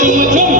Revolución.